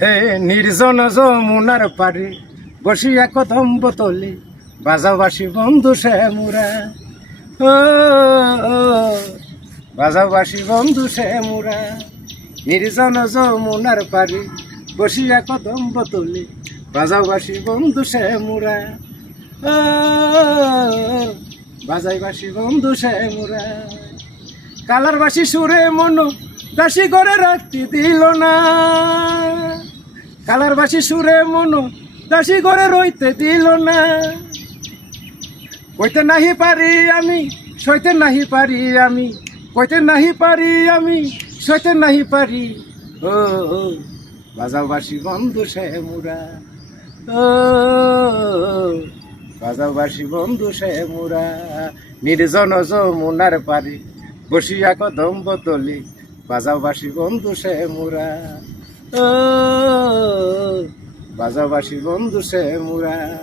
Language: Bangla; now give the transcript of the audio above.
হে নির্জন যমুনার পারে বসিয়া কদম বোতলে বাজাবাসী বন্ধু সে মুরা, ও বাজাবাসী বন্ধু সে মুরা। নির্জন যমুনার পারে বসিয়া কদম বোতলে বাজাবাসী বন্ধু সে মুরা, ও বাজাইবাসী বন্ধু সে মুরা। কালারবাসী সুরে মন দাসী করে রাখতে দিল না, কালারবাসী সুরে মন দাসী করে রইতে দিল না। কইতে নাহি পারি আমি সইতে নাহি পারি আমি, কইতে নাহি পারি আমি সইতে নাহি পারি, ও বাজাবাসী বন্ধু সে মুরা, ও বাজাবাসী বন্ধু সে মুরা। নির্জন যমুনার পারে বসিয়া কদম বোতলে বাজাবাসী বন্ধু সে মুরা, ও বাজাবাসী বন্ধু সে মুরা।